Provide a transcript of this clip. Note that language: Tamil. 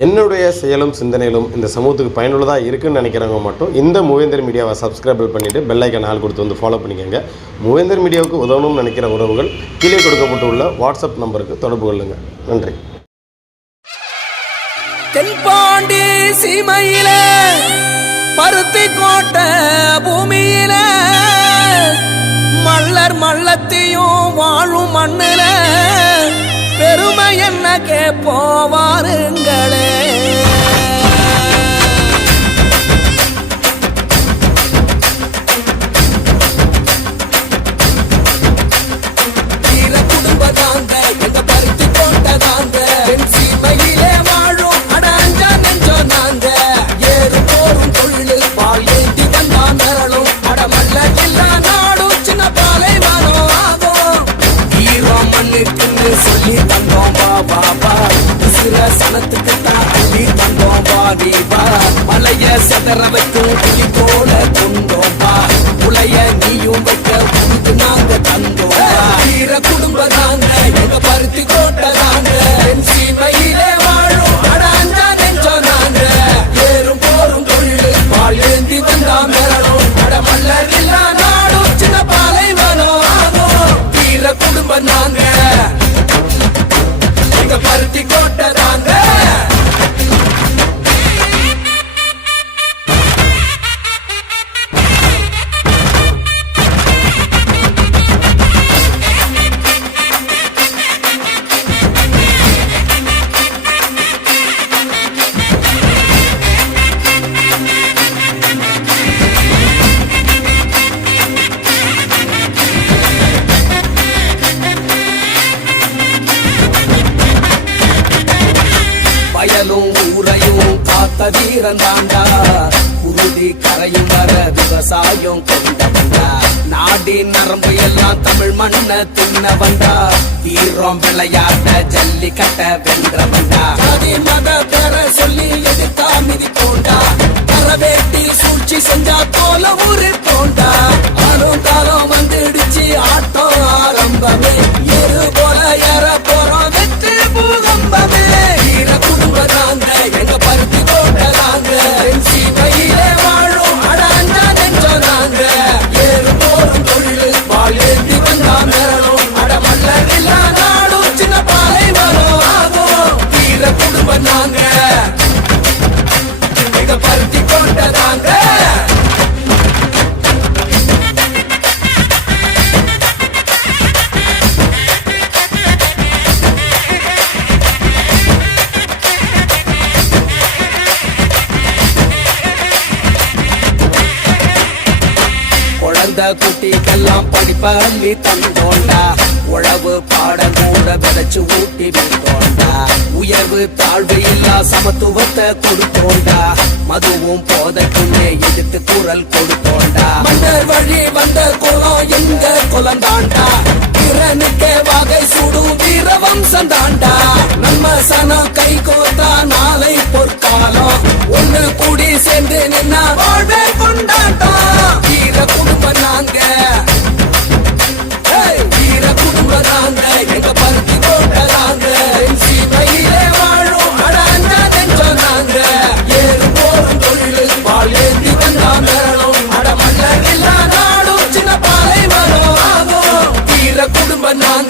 என்னுடைய செயலும் சிந்தனையிலும் இந்த சமூகத்துக்கு பயனுள்ளதாக இருக்குன்னு நினைக்கிறவங்க மட்டும் இந்த மூவேந்தர் மீடியாவை சப்ஸ்கிரைப் பண்ணிவிட்டு பெல் ஐக்கான் ஆல் கொடுத்து வந்து ஃபாலோ பண்ணிக்கோங்க. மூவேந்தர் மீடியாவுக்கு உதவணும்னு நினைக்கிற உறவுகள் கீழே கொடுக்கப்பட்டுள்ள வாட்ஸ்அப் நம்பருக்கு தொடர்பு கொள்ளுங்க. நன்றி. தென்பாண்டி சீமையில பருத்தி கோட்டை பூமியில மல்லர் மல்லத்தையும் வாழும் மண்ணில பெருமை என்ன கேட்போவாருங்களே. வீர குடும்ப தாங்க எங்க பருத்தி கோட்டை தாங்க சீமையிலே வாழும் அடாஞ்சா நெஞ்சோ நாங்க ஏறு போரும் தொழில் பால் ஏந்தி வந்தா மிரளும் அடமல்ல எல்லா நாடும் சின்ன பாலை வரும் ஆகும். ஈரம் மண்ணுக்குன்னு சொல்லி தந்தோம் பாபா சில சனத்துக்கு தான் அள்ளி தந்தோம் பாதிபா மலைய செதற வைக்கும் புலி போல கொண்டோம் பா உலைய நீயும் வைக்க புது நாங்க தந்தோம். வீர குடும்ப தாங்க எங்க பருத்தி கோட்டை தாங்க சீமையிலே வாழும் அடாஞ்சா நெஞ்சோ நாங்க ஏறும் போரும் தொழில் பால் ஏந்தி வந்தா மிரளும் அடமல்ல எல்லா நாடும் சின்ன பாலை வரும் ஆகும். வீர குடும்ப நாங்க எங்க பருத்தி கோட்டை தாங்க. வயலும் ஊரையும் காத்த வீரன் தாண்டா குருதி கரையும் வர விவசாயம் கொண்ட வந்தா நாடின் நரம்பு எல்லாம் தமிழ் மண்ண தின்ன வந்தா வீரம் விளையாட்ட ஜல்லிக்கட்ட வென்ற வந்தா ஜாதி மத பெற சொல்லி எதிர்த்தா மிதி போண்டா வரவேட்டி சூழ்ச்சி செஞ்சா போல ஊரு போண்டா ஆளும் காலம் வந்துடுச்சு ஆட்டம் ஆரம்பமே ஏறு போல ஏற போறோம் வெற்றி பூகம்பமே. வீர குடும்ப தாங்க எங்க பருத்தி கோட்டை தாங்க சீமையிலே வாழும் அடாஞ்சா நெஞ்சோ நாங்க ஏறு போரும் தொழில் பால் ஏந்தி வந்தா மிரளும் அடமல்ல எல்லா நாடும் சின்ன பாலை வரும் ஆகும். வீர குடும்ப நாங்க எங்க பருத்தி கோட்டை தாங்க. குழந்தை குட்டிக்கெல்லாம் படிப்ப அள்ளி தந்தோண்டா உழவு பாட கூட விதைச்சு ஊட்டி வந்தோண்டா உயர்வு தாழ்வு இல்லா சமத்துவத்தை கொடுத்தோண்டா மதுவும் போதைக்குள்ளே எதிர்த்து குரல் கொடுத்தோண்டா மன்னர் வழி வந்த குலம் எங்க குலம் தாண்டா திறனுக்கே வகை சுடும் வீர வம்சம் தாண்டா நம்ம சனம் கை கோத்தா நாளை பொற்காலம் ஒண்ணு கூடி சேர்ந்து நின்னா வாழ்வே கொண்டாட்டம். வீர குடும்பம் நாங்க வீர குடும்பம் நாங்க எங்க பருத்தி கோட்டை தாங்க சீமையிலே வாழும் அடாஞ்சா நெஞ்சோ நாங்க ஏறு போரும் தொழில் பால் ஏந்தி வந்தா மிரளும் அடமல்ல எல்லா நாடும் சின்ன பாலை வரும் ஆகும். வீர குடும்பம் நாங்க